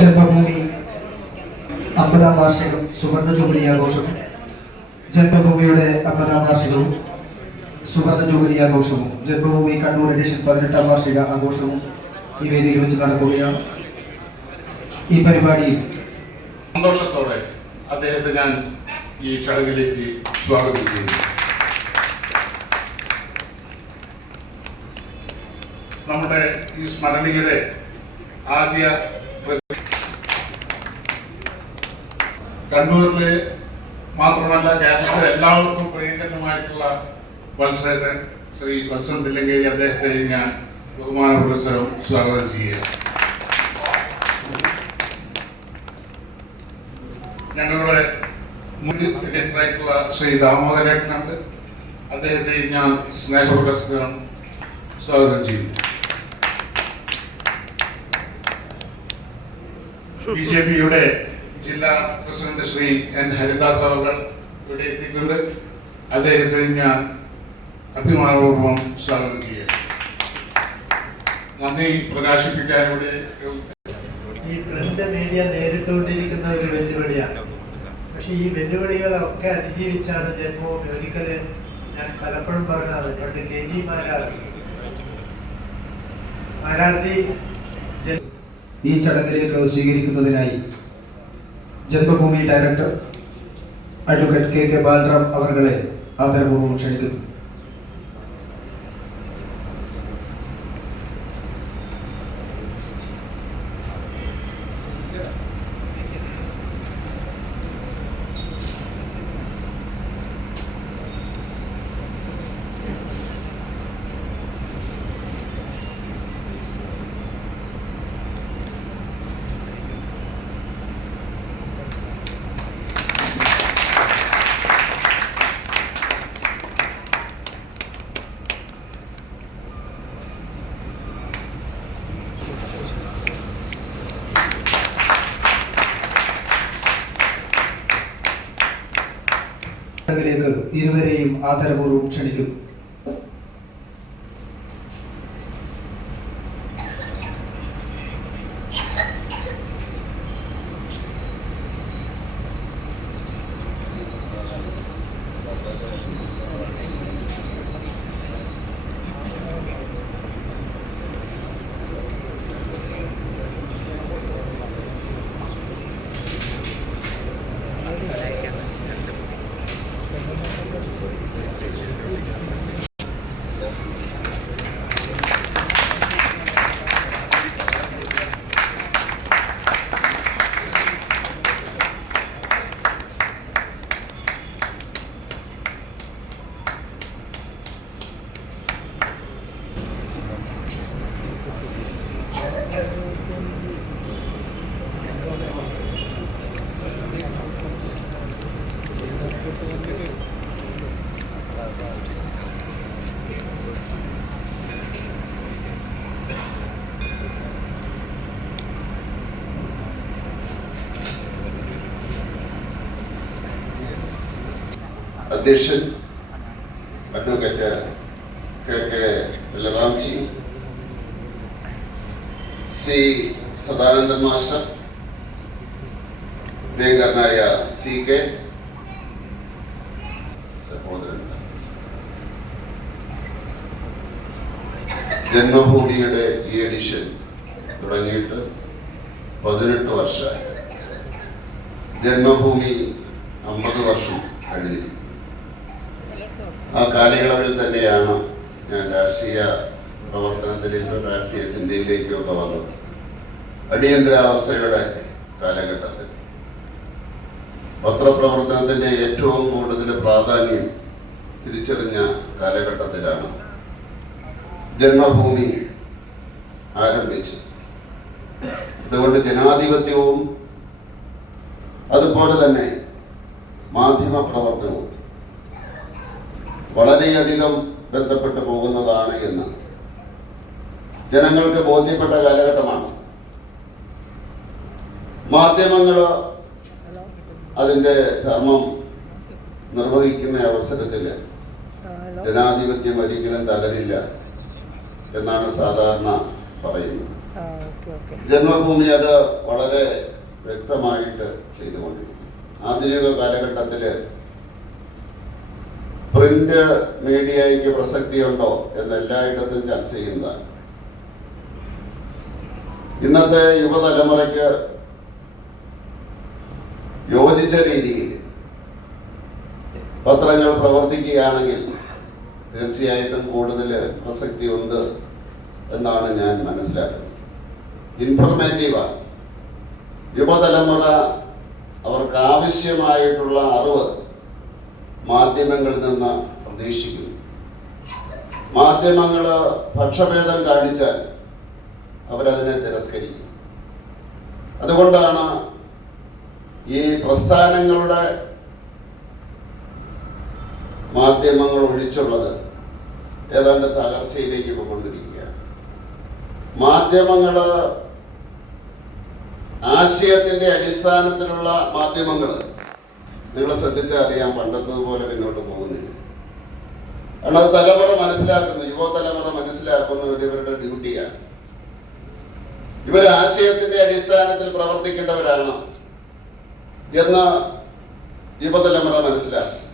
ജന്മഭൂമി. അമ്പതാം വാർഷികം സുവർണ ജൂബിലി ആഘോഷം. ജന്മഭൂമിയുടെ അമ്പതാം വാർഷികവും സുവർണ ജൂബിലി ആഘോഷവും. ജന്മഭൂമി കണ്ണൂർ എഡിഷൻ പതിനെട്ടാം വാർഷിക ആഘോഷവും ഈ വേദിയിൽ വെച്ച് നടക്കുകയാണ്. ഈ പരിപാടിയിൽ സന്തോഷത്തോടെ അദ്ദേഹത്തെ ഞാൻ ഈ ചടങ്ങിലേക്ക് സ്വാഗതം ചെയ്യുന്നു നമ്മുടെ ഈ സ്മരണികയുടെ ആദ്യ കണ്ണൂരിലെ മാത്രമല്ല കേരളത്തിലെ എല്ലാവർക്കും പ്രിയങ്കരമായിട്ടുള്ള വത്സരൻ ശ്രീ വത്സൻ തില്ലങ്കേരി അദ്ദേഹത്തെ ഞാൻ ബഹുമാന സ്ഥലം സ്വാഗതം ചെയ്യുക ഞങ്ങളുടെ മുൻ ഡയറക്ടറായിട്ടുള്ള ശ്രീ ദാമോദരേട്ടനുണ്ട് അദ്ദേഹത്തെ ഞാൻ സ്നേഹപുരസ്കാരം സ്വാഗതം ചെയ്യുന്നു. ബി ജെ പിയുടെ ജില്ലാ പ്രസിഡന്റ് ശ്രീ എൻ. ഹരിദാസ് അവർ ഇവിടെ എത്തിയിട്ടുണ്ട്. അദ്ദേഹത്തെ ഞാൻ അഭിമാനപൂർവം സ്വാഗതം ചെയ്യുന്നു. നന്ദി പ്രകാശിപ്പിക്കാൻ ഇവിടെ ഈ പ്രിന്റ് മീഡിയ നേരിട്ടുകൊണ്ടിരിക്കുന്ന ഒരു വെല്ലുവിളിയാണ്. പക്ഷെ ഈ വെല്ലുവിളികളൊക്കെ അതിജീവിച്ചാണ് ജന്മവും ഒരിക്കൽ ഞാൻ പലപ്പോഴും പറഞ്ഞത് പണ്ട് കെ ജി മാരാർ മാരാർജി ഈ ചടങ്ങിലേക്ക് സ്വീകരിക്കുന്നതിനായി Janmabhumi director advocate K K Balaram അവരുടെ ആദരപൂർവം ക്ഷണിക്കുന്നു. ഇരുവരെയും ആദരപൂർവം ക്ഷണിക്കുന്നു. അധ്യക്ഷൻ advocate K K Balaramji C Sadanandan master പ്രിയങ്കരനായ സി കെ സഹോദരൻ ജന്മഭൂമിയുടെ ഈ എഡിഷൻ തുടങ്ങിയിട്ട് പതിനെട്ട് വർഷമായി ജന്മഭൂമി അമ്പത് വർഷം കഴിഞ്ഞിരിക്കുന്നു. ആ കാലയളവിൽ തന്നെയാണ് ഞാൻ രാഷ്ട്രീയ പ്രവർത്തനത്തിലേക്കോ രാഷ്ട്രീയ ചിന്തയിലേക്കോ ഒക്കെ വന്നത്. അടിയന്തരാവസ്ഥയുടെ കാലഘട്ടത്തിൽ. പത്രപ്രവർത്തനത്തിന്റെ ഏറ്റവും കൂടുതൽ പ്രാധാന്യം തിരിച്ചറിഞ്ഞ കാലഘട്ടത്തിലാണ് ജന്മഭൂമി ആരംഭിച്ചു. അതുകൊണ്ട് ജനാധിപത്യവും അതുപോലെ തന്നെ മാധ്യമ പ്രവർത്തനവും വളരെയധികം ബന്ധപ്പെട്ടു പോകുന്നതാണ് എന്ന്. ജനങ്ങൾക്ക് ബോധ്യപ്പെട്ട കാലഘട്ടമാണ്. മാധ്യമങ്ങൾ അതിന്റെ ധർമ്മം നിർവഹിക്കുന്ന അവസരത്തിൽ ജനാധിപത്യം ഒരിക്കലും തകരില്ല എന്നാണ് സാധാരണ പറയുന്നത്. ജന്മഭൂമി അത് വളരെ വ്യക്തമായിട്ട് ചെയ്തുകൊണ്ടിരിക്കും ആധുനിക കാലഘട്ടത്തിൽ പ്രിന്റ് മീഡിയയ്ക്ക് പ്രസക്തിയുണ്ടോ എന്ന് എല്ലായിടത്തും ചർച്ച ചെയ്യുന്നതാണ്. ഇന്നത്തെ യുവതലമുറയ്ക്ക് യോജിച്ച രീതിയിൽ പത്രങ്ങൾ പ്രവർത്തിക്കുകയാണെങ്കിൽ തീർച്ചയായിട്ടും കൂടുതൽ പ്രസക്തി ഉണ്ട് എന്നാണ് ഞാൻ മനസ്സിലാക്കുന്നത്. ഇൻഫർമേറ്റീവാണ് യുവതലമുറ അവർക്ക് ആവശ്യമായിട്ടുള്ള അറിവ് മാധ്യമങ്ങളിൽ നിന്ന് പ്രതീക്ഷിക്കുന്നു. മാധ്യമങ്ങൾ പക്ഷഭേദം കാണിച്ചാൽ അവരതിനെ തിരസ്കരിക്കും. അതുകൊണ്ടാണ് ഈ പ്രസ്ഥാനങ്ങളുടെ മാധ്യമങ്ങൾ ഒഴിച്ചുള്ളത് ഏതാണ്ട് തകർച്ചയിലേക്ക് പോയിക്കൊണ്ടിരിക്കുകയാണ്. മാധ്യമങ്ങൾ ആശയത്തിന്റെ അടിസ്ഥാനത്തിലുള്ള മാധ്യമങ്ങൾ നിങ്ങൾ ശ്രദ്ധിച്ചാൽ അറിയാം പണ്ടത്തതുപോലെ മുന്നോട്ട് പോകുന്നില്ല. കാരണം അത് തലമുറ മനസ്സിലാക്കുന്നു യുവതലമുറ മനസ്സിലാക്കുന്നു ഇവരുടെ ഡ്യൂട്ടിയാണ്. ഇവർ ആശയത്തിന്റെ അടിസ്ഥാനത്തിൽ പ്രവർത്തിക്കേണ്ടവരാണ് എന്ന് യുവതലമുറ മനസ്സിലാക്കും